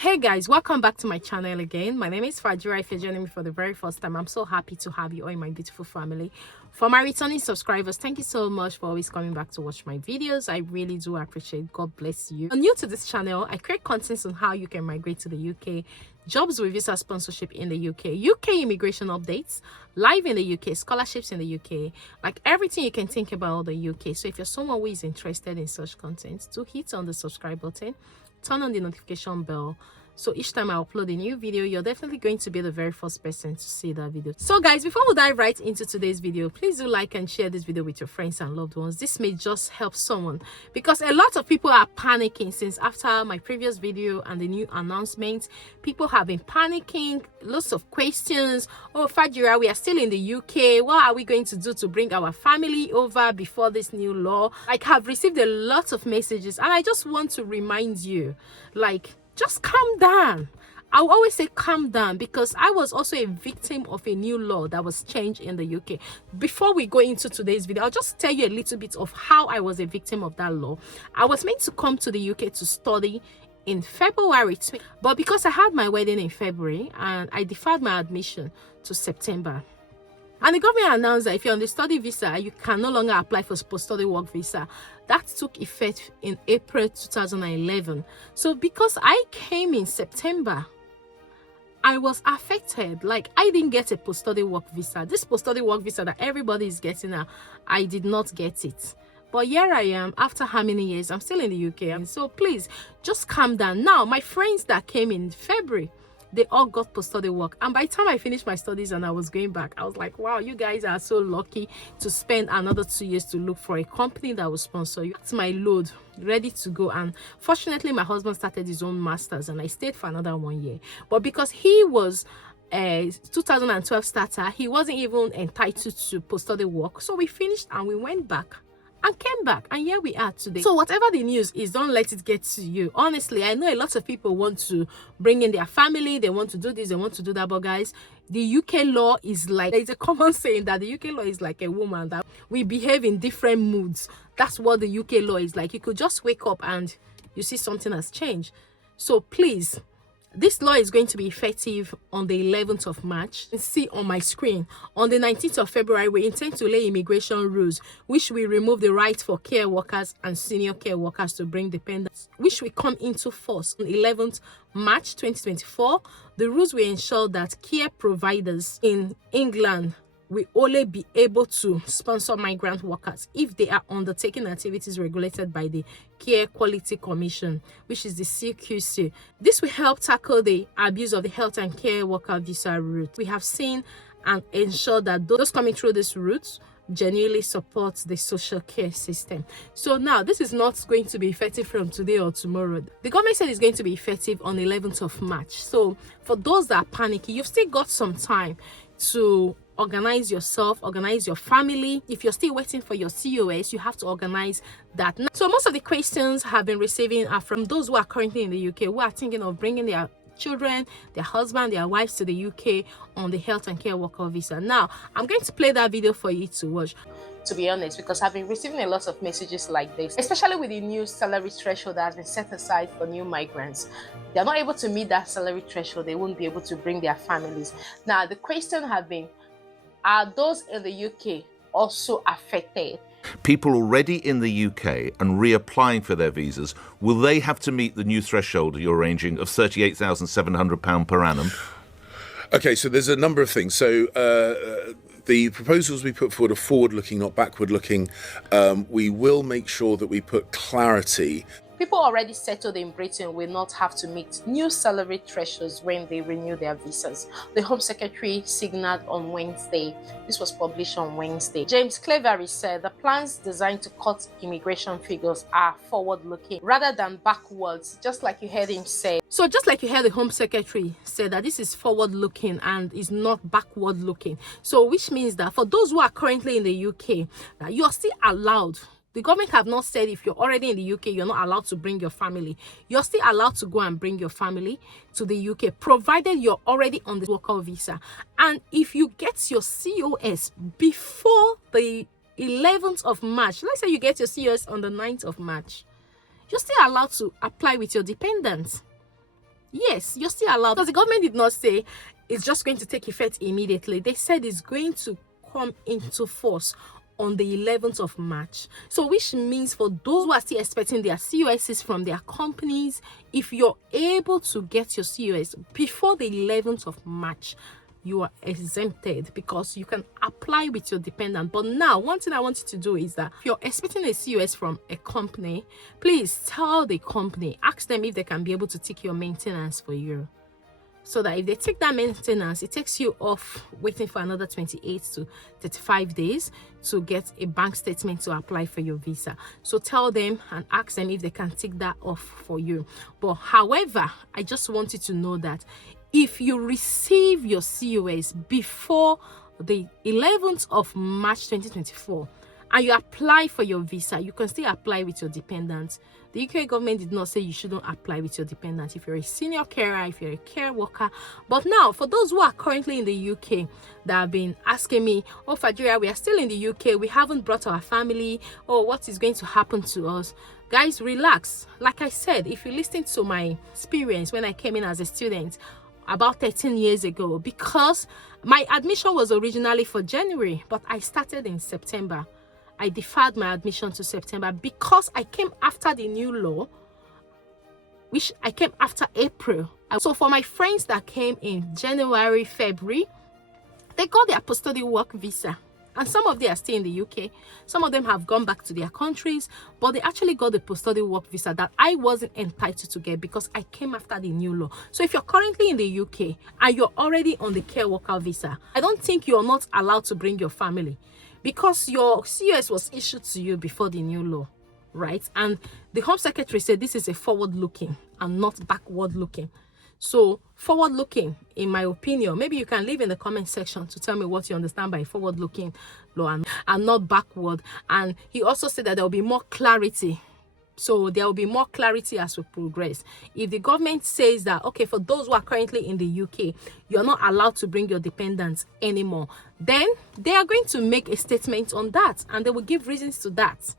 Hey guys, welcome back to my channel again. My name is Fajira. If you're joining me for the very first time, I'm so happy to have you all in my beautiful family. For my returning subscribers, thank you so much for always coming back to watch my videos. I really do appreciate. God bless you. If you're new to this channel, I create content on how you can migrate to the UK, jobs with visa sponsorship in the UK immigration updates, live in the UK, scholarships in the UK, like everything you can think about the UK. So if you're someone who is interested in such content, do hit on the subscribe button, turn on the notification bell, so each time I upload a new video, you're definitely going to be the very first person to see that video. So guys, before we dive right into today's video, please do like and share this video with your friends and loved ones. This may just help someone, because a lot of people are panicking since after my previous video and the new announcement. People have been panicking, lots of questions. Oh, Fajira, we are still in the UK. What are we going to do to bring our family over before this new law? I have received a lot of messages, and I just want to remind you, like, just calm down. I will always say calm down, because I was also a victim of a new law that was changed in the UK. Before we go into today's video, I'll just tell you a little bit of how I was a victim of that law. I was meant to come to the UK to study in February, but because I had my wedding in February and I deferred my admission to September. And the government announced that if you're on the study visa, you can no longer apply for post-study work visa. That took effect in April 2011. So because I came in September, I was affected. Like, I didn't get a post-study work visa. This post-study work visa that everybody is getting now, I did not get it. But here I am, after how many years? I'm still in the UK. And so please, just calm down. Now, my friends that came in February, they all got post-study work, and by the time I finished my studies and I was going back, I was like, wow, you guys are so lucky to spend another 2 years to look for a company that will sponsor you. That's my load, ready to go. And fortunately, my husband started his own masters and I stayed for another 1 year. But because he was a 2012 starter, he wasn't even entitled to post-study work, so we finished and we went back and came back, and here we are today. So whatever the news is, don't let it get to you. Honestly, I know a lot of people want to bring in their family, they want to do this, they want to do that, but guys, the UK law is like, there's a common saying that the UK law is like a woman, that we behave in different moods. That's what the UK law is like. You could just wake up and you see something has changed. So please, this law is going to be effective on the 11th of March. You can see on my screen, on the 19th of February, we intend to lay immigration rules, which will remove the right for care workers and senior care workers to bring dependents, which will come into force on 11th March 2024. The rules will ensure that care providers in England will only be able to sponsor migrant workers if they are undertaking activities regulated by the Care Quality Commission, which is the CQC. This will help tackle the abuse of the health and care worker visa route. We have seen and ensure that those coming through this route genuinely support the social care system. So now, this is not going to be effective from today or tomorrow. The government said it's going to be effective on the 11th of March. So for those that are panicking, you've still got some time to organize yourself, organize your family. If you're still waiting for your COS, you have to organize that now. So most of the questions I've been receiving are from those who are currently in the UK, who are thinking of bringing their children, their husband, their wives to the UK on the health and care worker visa. Now, I'm going to play that video for you to watch, to be honest, because I've been receiving a lot of messages like this, especially with the new salary threshold that has been set aside for new migrants. They're not able to meet that salary threshold, they won't be able to bring their families. Now, the question have been, are those in the UK also affected? People already in the UK and reapplying for their visas, will they have to meet the new threshold you're arranging of £38,700 per annum? Okay, so there's a number of things. So the proposals we put forward are forward-looking, not backward-looking. We will make sure that we put clarity. People already settled in Britain will not have to meet new salary thresholds when they renew their visas. The Home Secretary signaled on Wednesday. This was published on Wednesday. James Cleverly said the plans designed to cut immigration figures are forward-looking rather than backwards, just like you heard him say. So just like you heard the Home Secretary say that this is forward-looking and is not backward-looking. So which means that for those who are currently in the UK, that you are still allowed. The government have not said if you're already in the UK, you're not allowed to bring your family. You're still allowed to go and bring your family to the UK, provided you're already on the worker visa. And if you get your COS before the 11th of March, let's say you get your COS on the 9th of March, you're still allowed to apply with your dependents. Yes, you're still allowed, because the government did not say it's just going to take effect immediately. They said it's going to come into force on the 11th of March. So which means for those who are still expecting their COSs from their companies, if you're able to get your COS before the 11th of March, you are exempted, because you can apply with your dependent. But now, one thing I want you to do is that if you're expecting a COS from a company, please tell the company, ask them if they can be able to take your maintenance for you, so that if they take that maintenance, it takes you off waiting for another 28 to 35 days to get a bank statement to apply for your visa. So tell them and ask them if they can take that off for you. But however, I just want you to know that if you receive your COS before the 11th of March 2024 and you apply for your visa, you can still apply with your dependents. The UK government did not say you shouldn't apply with your dependents if you're a senior carer, if you're a care worker. But now, for those who are currently in the UK that have been asking me, oh Fajira, we are still in the UK, we haven't brought our family, oh, what is going to happen to us? Guys, relax. Like I said, if you listen to my experience when I came in as a student about 13 years ago, because my admission was originally for January, but I started in September. I deferred my admission to September because I came after the new law, which I came after April. So for my friends that came in January, February, they got their post-study work visa. And some of them are still in the UK. Some of them have gone back to their countries, but they actually got the post-study work visa that I wasn't entitled to get because I came after the new law. So if you're currently in the UK and you're already on the care worker visa, I don't think you're not allowed to bring your family, because your COS was issued to you before the new law, right? And the Home Secretary said this is a forward-looking and not backward-looking. So forward-looking, in my opinion, maybe you can leave in the comment section to tell me what you understand by forward-looking law and not backward. And he also said that there will be more clarity. So there will be more clarity as we progress. If the government says that, okay, for those who are currently in the UK, you're not allowed to bring your dependents anymore, then they are going to make a statement on that and they will give reasons to that.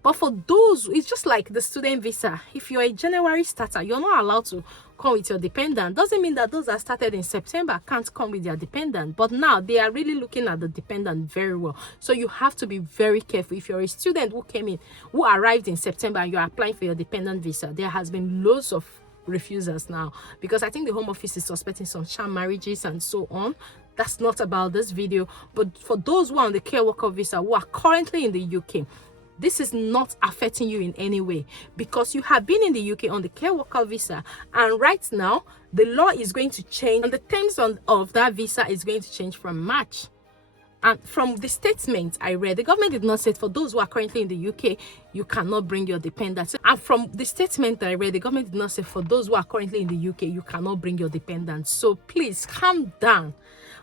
But for those, it's just like the student visa. If you're a January starter, you're not allowed to come with your dependent. Doesn't mean that those that started in September can't come with their dependent. But now they are really looking at the dependent very well. So you have to be very careful. If you're a student who arrived in September and you're applying for your dependent visa, there has been loads of refusals now, because I think the Home Office is suspecting some sham marriages and so on. That's not about this video. But for those who are on the care worker visa who are currently in the UK, this is not affecting you in any way, because you have been in the UK on the care worker visa, and right now the law is going to change and the terms of that visa is going to change from March. And from the statement I read, the government did not say for those who are currently in the UK, you cannot bring your dependents. And from the statement I read, the government did not say for those who are currently in the UK, you cannot bring your dependents. So please calm down.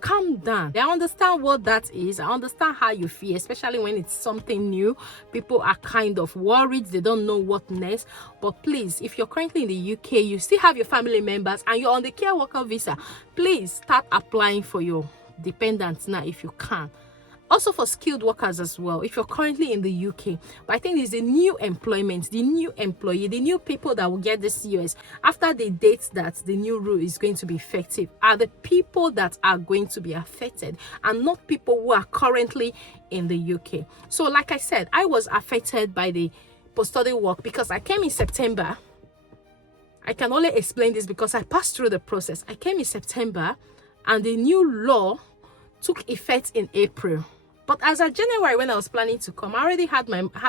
Calm down. I understand what that is. I understand how you feel, especially when it's something new. People are kind of worried. They don't know what next. But please, if you're currently in the UK, you still have your family members and you're on the care worker visa, please start applying for your dependents now if you can. Also for skilled workers as well, if you're currently in the UK, but I think there's a new employment, the new employee, the new people that will get the COS after the date that the new rule is going to be effective are the people that are going to be affected and not people who are currently in the UK. So like I said, I was affected by the post-study work because I came in September. I can only explain this because I passed through the process. I came in September and the new law took effect in April. But as of January, when I was planning to come, I already had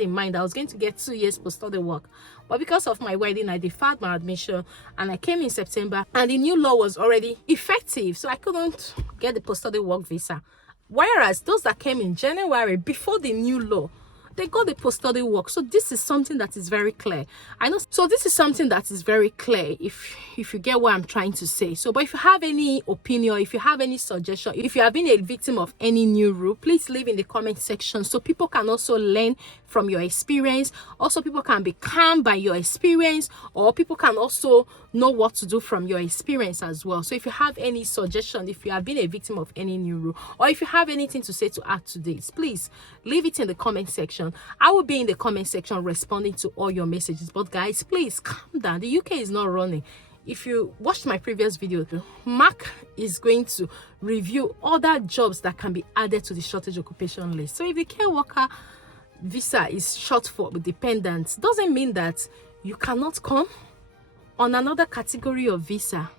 in mind I was going to get 2 years post-study work. But because of my wedding, I deferred my admission and I came in September and the new law was already effective. So I couldn't get the post-study work visa. Whereas those that came in January before the new law, they got the post-study work. So this is something that is very clear. I know. So this is something that is very clear if you get what I'm trying to say. So, but if you have any opinion, if you have any suggestion, if you have been a victim of any new rule, please leave in the comment section so people can also learn from your experience. Also, people can be calmed by your experience, or people can also know what to do from your experience as well. So if you have any suggestion, if you have been a victim of any new rule, or if you have anything to say to add to this, please leave it in the comment section. I will be in the comment section responding to all your messages. But guys, please calm down. The UK is not running. if you watched my previous video, Mark is going to review other jobs that can be added to the shortage occupation list. So if the care worker visa is short for dependents, doesn't mean that you cannot come on another category of visa,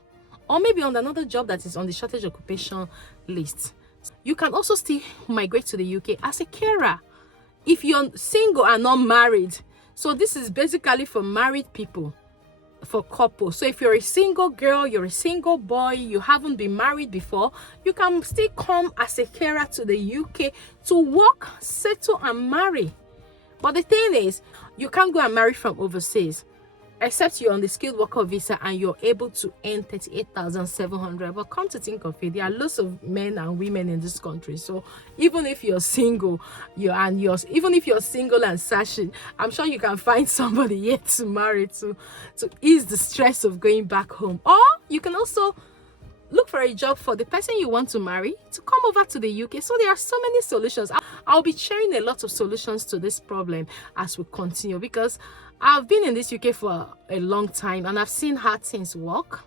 or maybe on another job that is on the shortage occupation list. You can also still migrate to the UK as a carer if you're single and not married. So this is basically for married people, for couples. So if you're a single girl, you're a single boy, you haven't been married before, you can still come as a carer to the UK to work, settle and marry. But the thing is, you can't go and marry from overseas except you're on the skilled worker visa and you're able to earn 38,700. But come to think of it, there are lots of men and women in this country. So even if you're single, even if you're single and searching, I'm sure you can find somebody yet to marry to ease the stress of going back home. Or you can also look for a job for the person you want to marry to come over to the UK. So there are so many solutions. I'll be sharing a lot of solutions to this problem as we continue, because I've been in this UK for a long time and I've seen how things work.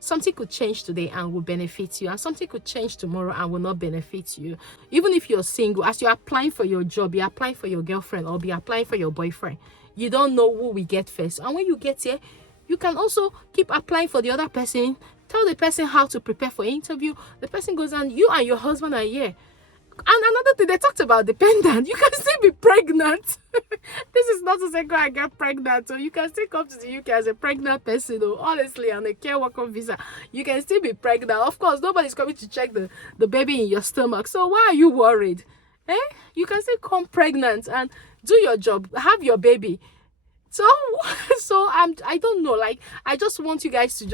Something could change today and will benefit you, and something could change tomorrow and will not benefit you. Even if you're single, as you're applying for your job, you're applying for your girlfriend or be applying for your boyfriend, you don't know who will get first. And when you get here, you can also keep applying for the other person. Tell the person how to prepare for interview. The person goes and you and your husband are here. And another thing, they talked about dependent. You can still be pregnant. This is not to say go and get pregnant. So you can still come to the UK as a pregnant person. Honestly, on a care worker visa, you can still be pregnant. Of course, nobody's coming to check the baby in your stomach. So why are you worried? You can still come pregnant and do your job, have your baby. So I don't know. Like, I just want you guys to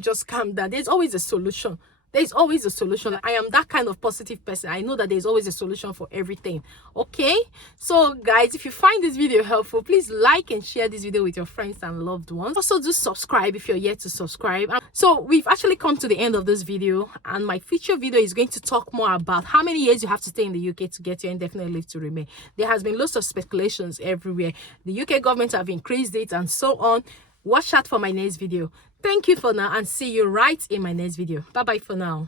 just calm down. There's always a solution. There's always a solution. I am that kind of positive person. I know that there's always a solution for everything. Okay? So guys, if you find this video helpful, please like and share this video with your friends and loved ones. Also do subscribe if you're yet to subscribe. So we've actually come to the end of this video, and my future video is going to talk more about how many years you have to stay in the UK to get your indefinite leave to remain. There has been lots of speculations everywhere. The UK government have increased it and so on. Watch out for my next video. Thank you for now, and see you right in my next video. Bye bye for now.